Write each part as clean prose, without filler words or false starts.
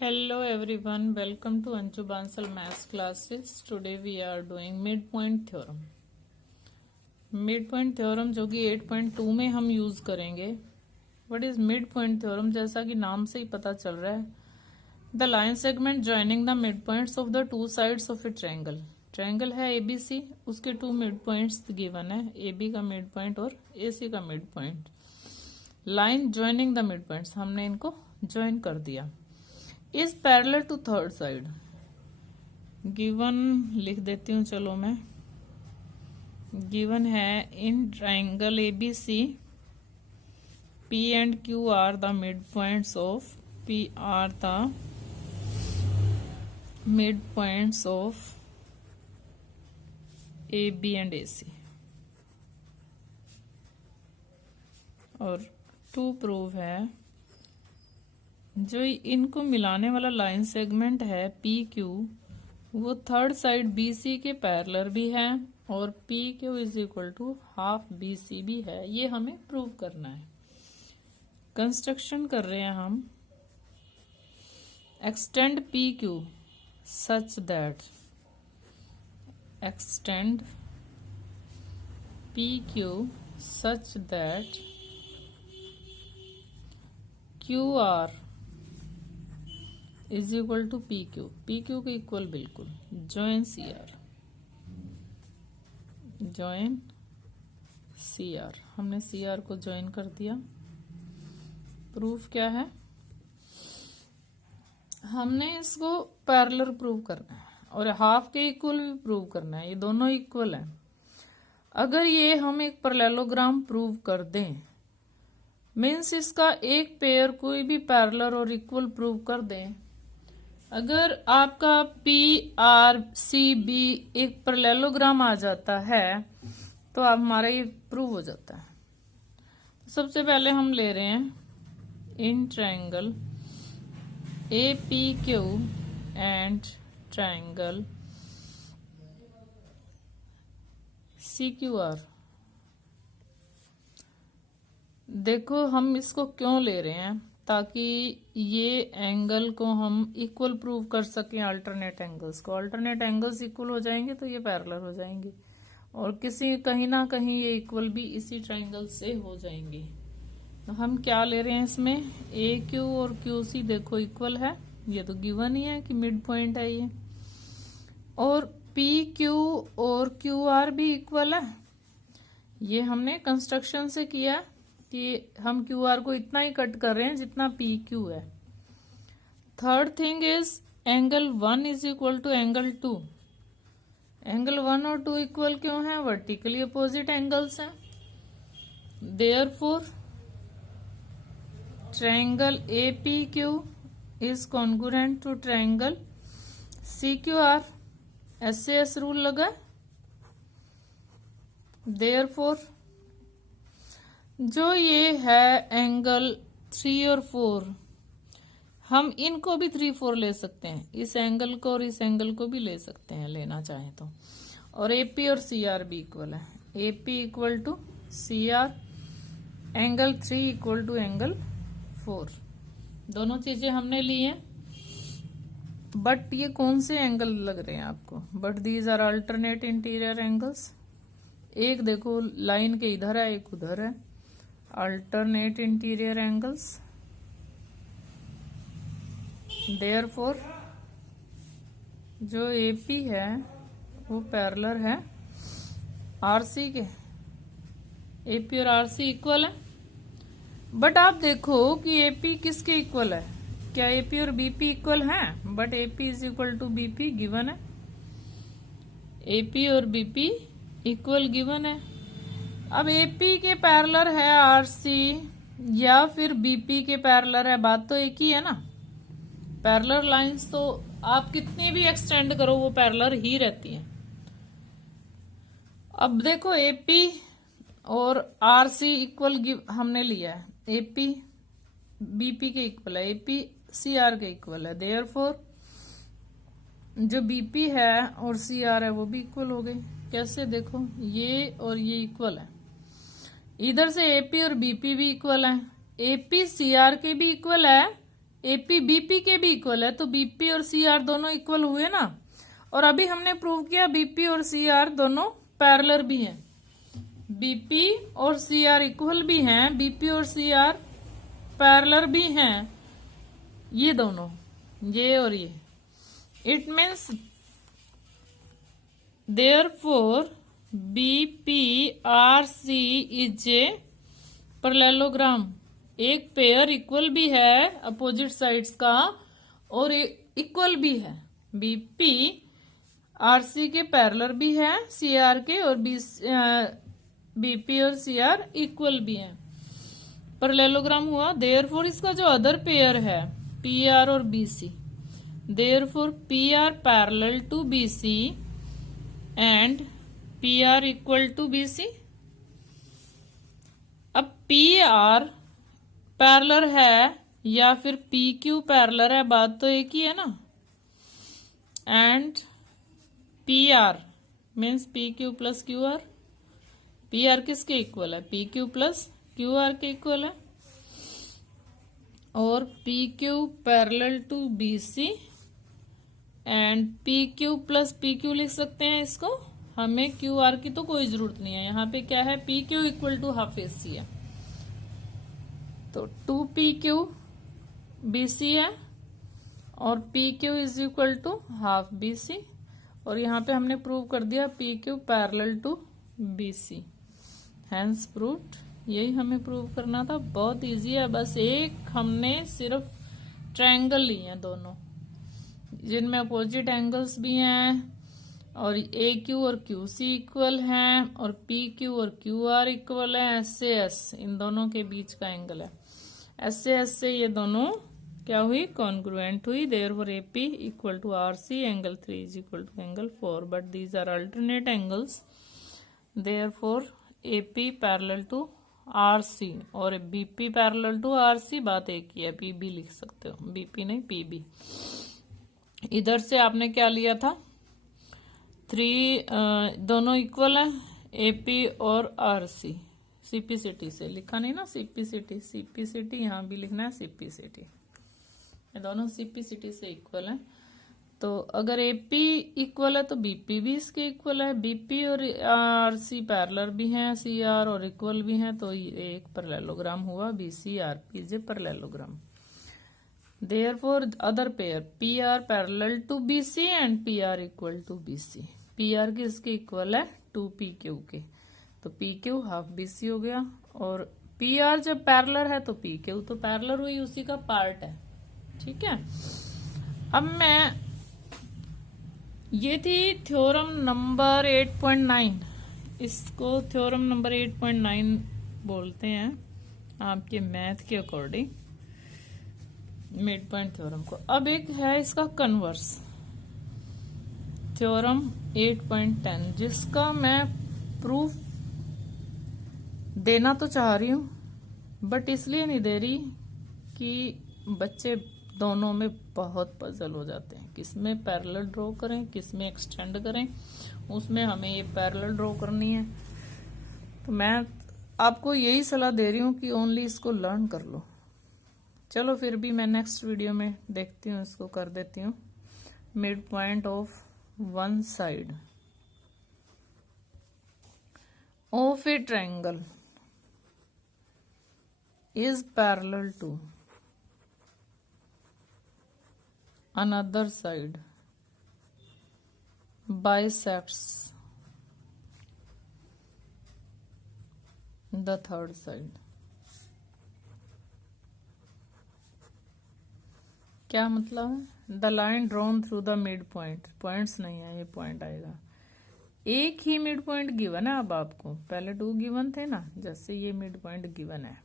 Hello everyone, welcome to Anju Bansal Maths classes. Today we are doing midpoint theorem. Midpoint theorem जो कि 8.2 में हम use करेंगे. What is midpoint theorem? जैसा कि नाम से ही पता चल रहा है, the line segment joining the midpoints of the two sides of a triangle. Triangle है ABC, उसके टू midpoints गिवन है, AB का midpoint और AC का midpoint. Line joining the midpoints, हमने इनको join कर दिया. Is parallel to third side given लिख देती हूँ. चलो मैं गिवन है in triangle ABC P and Q are the midpoints of P are the midpoints of AB and AC. और टू प्रूव है जो इनको मिलाने वाला लाइन सेगमेंट है PQ, वो थर्ड साइड BC के पैरेलल भी है और PQ is equal to half BC भी है. ये हमें प्रूव करना है. कंस्ट्रक्शन कर रहे हैं हम. Extend PQ such that QR is equal to PQ के इक्वल बिल्कुल. जॉइन CR हमने CR को ज्वाइन कर दिया. प्रूफ क्या है? हमने इसको पैरेलल प्रूव करना है और हाफ के इक्वल भी प्रूव करना है. ये दोनों इक्वल है. अगर ये हम एक पैरेललोग्राम प्रूव कर दें, मीन्स इसका एक पेयर कोई भी पैरेलल और इक्वल प्रूव कर दें. अगर आपका PRCB एक पैरेललोग्राम आ जाता है तो आप हमारा ये प्रूव हो जाता है. सबसे पहले हम ले रहे हैं in triangle APQ and triangle CQR. देखो हम इसको क्यों ले रहे हैं, ताकि ये एंगल को हम इक्वल प्रूव कर सकें. अल्टरनेट एंगल्स को, अल्टरनेट एंगल्स इक्वल हो जाएंगे तो ये पैरेलल हो जाएंगे और कहीं ना कहीं ये इक्वल भी इसी ट्रायंगल से हो जाएंगे. तो हम क्या ले रहे हैं इसमें, AQ और QC देखो इक्वल है. ये तो गिवन ही है कि मिड पॉइंट है ये. और PQ और QR भी इक्वल है. ये हमने कंस्ट्रक्शन से किया कि हम QR को इतना ही कट कर रहे हैं जितना PQ है. Third thing is angle 1 is equal to angle 2. Angle 1 और 2 इक्वल क्यों है? वर्टिकली अपोजिट एंगल्स हैं. Therefore triangle APQ is congruent to triangle CQR. SAS rule लगा. देयरफॉर जो ये है एंगल 3 और 4, हम इनको भी 3, 4 ले सकते हैं. इस एंगल को और इस एंगल को भी ले सकते हैं लेना चाहें तो. और AP और CR भी इक्वल है. AP equal to CR, angle 3 equal to angle 4. दोनों चीजें हमने ली हैं. बट ये कौन से एंगल लग रहे हैं आपको? But these are alternate interior angles. एक देखो लाइन के इधर है, एक उधर है. alternate interior angles. Therefore जो AP है वो पैरेलल है RC के. AP और RC इक्वल है. बट आप देखो कि AP किसके इक्वल है? क्या AP और BP इक्वल है? But AP is equal to BP given है. AP और BP इक्वल गिवन है. अब AP के पैरेलल है RC या फिर BP के पैरेलल है, बात तो एक ही है ना. पैरेलल लाइंस तो आप कितनी भी एक्सटेंड करो वो पैरेलल ही रहती हैं. अब देखो AP और RC इक्वल हमने लिया है. AP BP के इक्वल है, AP CR के इक्वल है. देयरफॉर जो BP है और CR है वो भी इक्वल हो गई. कैसे? देखो ये और ये इक्वल है. इधर से AP और BP भी इक्वल है. AP CR के भी इक्वल है, एपी बीपी के भी इक्वल है, तो बीपी और सीआर दोनों इक्वल हुए ना। और अभी हमने प्रूव किया बीपी और सीआर दोनों पैरेलल भी हैं, बीपी और सीआर इक्वल भी हैं, बीपी और सीआर पैरेलल भी हैं, ये दोनों, ये और ये। It means therefore BPRC is a parallelogram. एक पेयर इक्वल भी है अपोजिट साइड्स का और इक्वल भी है। BPRC के पैरेलल भी है CR के, और BP और CR इक्वल भी है, पैरेललोग्राम हुआ। देयरफॉर इसका जो अदर पेयर है PR और BC, therefore PR parallel to BC and PR equal to BC। अब PR पैरेलल है या फिर PQ पैरेलल है, बात तो एक ही है ना। And PR means PQ plus QR। PR किसके इक्वल है? PQ प्लस QR के इक्वल है। और PQ parallel to BC and PQ plus PQ लिख सकते हैं इसको। हमें QR की तो कोई जरूरत नहीं है, यहाँ पे क्या है, PQ equal to half AC है, तो 2PQ BC है और PQ is equal to half BC। और यहाँ पे हमने प्रूव कर दिया PQ parallel to BC, hence proved. यही हमें प्रूव करना था, बहुत इजी है। बस एक हमने सिर्फ ट्रायंगल लिए हैं दोनों जिनमें अपोजिट एंगल्स भी हैं, और AQ और QC इक्वल हैं, और PQ और QR इक्वल है। SAS इन दोनों के बीच का एंगल है, SAS से ये दोनों क्या हुई, कॉन्ग्रुएंट हुई। Therefore AP equal to RC, angle 3 is equal to angle 4, but these are alternate angles. Therefore AP parallel to RC और BP पैरेलल टू RC, बात एक ही है, PB लिख सकते हो, BP नहीं PB। इधर से आपने क्या लिया था, 3 दोनों इक्वल है, AP और RC। CPCT से लिखा नहीं ना, CPCT यहाँ भी लिखना है CPCT, ये दोनों CPCT से इक्वल है। तो अगर AP इक्वल है तो BP भी इसके इक्वल है, BP और RC पैरेलल भी हैं CR और इक्वल भी हैं, तो ये एक पैरेललोग्राम हुआ BCRP is a parallelogram. Therefore other pair PR parallel to BC and PR equal to BC। PR किसके इक्वल है, 2PQ के, तो PQ हाफ BC हो गया। और PR जब पैरेलल है तो PQ तो पैरेलल हुई, उसी का पार्ट है, ठीक है। अब मैं, ये थी थ्योरम नंबर 8.9, इसको थ्योरम नंबर 8.9 बोलते हैं आपके मैथ के अकॉर्डिंग, मिड पॉइंट थ्योरम को। अब एक है इसका कन्वर्स, थ्योरम 8.10, जिसका मैं प्रूफ देना तो चाह रही हूं, बट इसलिए नहीं दे रही कि बच्चे दोनों में बहुत पजल हो जाते हैं, किसमें पैरेलल ड्रॉ करें, किसमें एक्सटेंड करें। उसमें हमें ये पैरेलल ड्रॉ करनी है, तो मैं आपको यही सलाह दे रही हूं कि ओनली इसको लर्न कर लो। चलो फिर भी मैं नेक्स्ट वीडियो में देखती हूँ, इसको कर देती हूँ। Mid point of one side of A triangle is parallel to another side bisects the third side। क्या मतलब है, the line drawn through the mid point, points नहीं है, ये पॉइंट आएगा। एक ही मिड पॉइंट गिवन है, अब आपको पहले 2 गिवन थे ना, जैसे ये मिड पॉइंट गिवन है,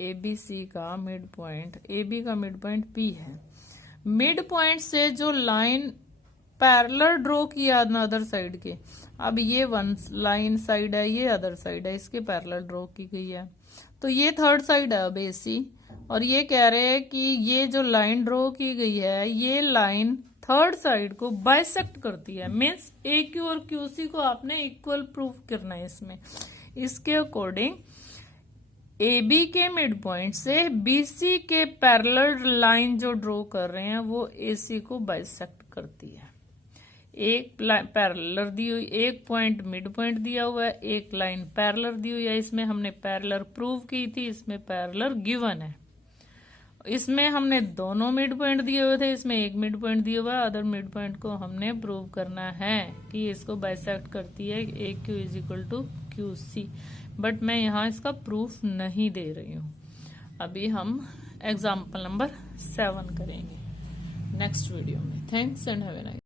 ABC का मिड पॉइंट, AB का मिड पॉइंट P है। मिड पॉइंट से जो लाइन पैरेलल ड्रॉ किया अदर साइड के, अब ये वन लाइन साइड है, ये अदर साइड है, इसके पैरेलल ड्रॉ की गई है, तो ये थर्ड साइड है अब AC। और ये कह रहे हैं कि ये जो लाइन ड्रॉ की गई है, ये लाइन थर्ड साइड को बाइसेक्ट करती है, मीन्स AQ और QC को आपने इक्वल प्रूफ करना है इसमें। इसके अकॉर्डिंग ए बी के मिड पॉइंट से बीसी के पैरेलल लाइन जो ड्रॉ कर रहे हैं वो एसी को बाइसेक्ट करती है। एक पैरेलल दी हुई, एक पॉइंट मिड पॉइंट दिया हुआ है, एक लाइन पैरेलल दी हुई है। इसमें हमने पैरेलल प्रूव की थी, इसमें पैरेलल गिवन है। इसमें हमने दोनों मिड पॉइंट दिए हुए थे, इसमें एक मिड पॉइंट दिया हुआ है। अदर मिड पॉइंट को हमने प्रूव करना है कि इसको बाइसेक्ट करती है A Q is equal to Q C, but मैं यहाँ इसका प्रूफ नहीं दे रही हूँ। अभी हम एग्जाम्पल नंबर 7 करेंगे नेक्स्ट वीडियो में। Thanks and have a nice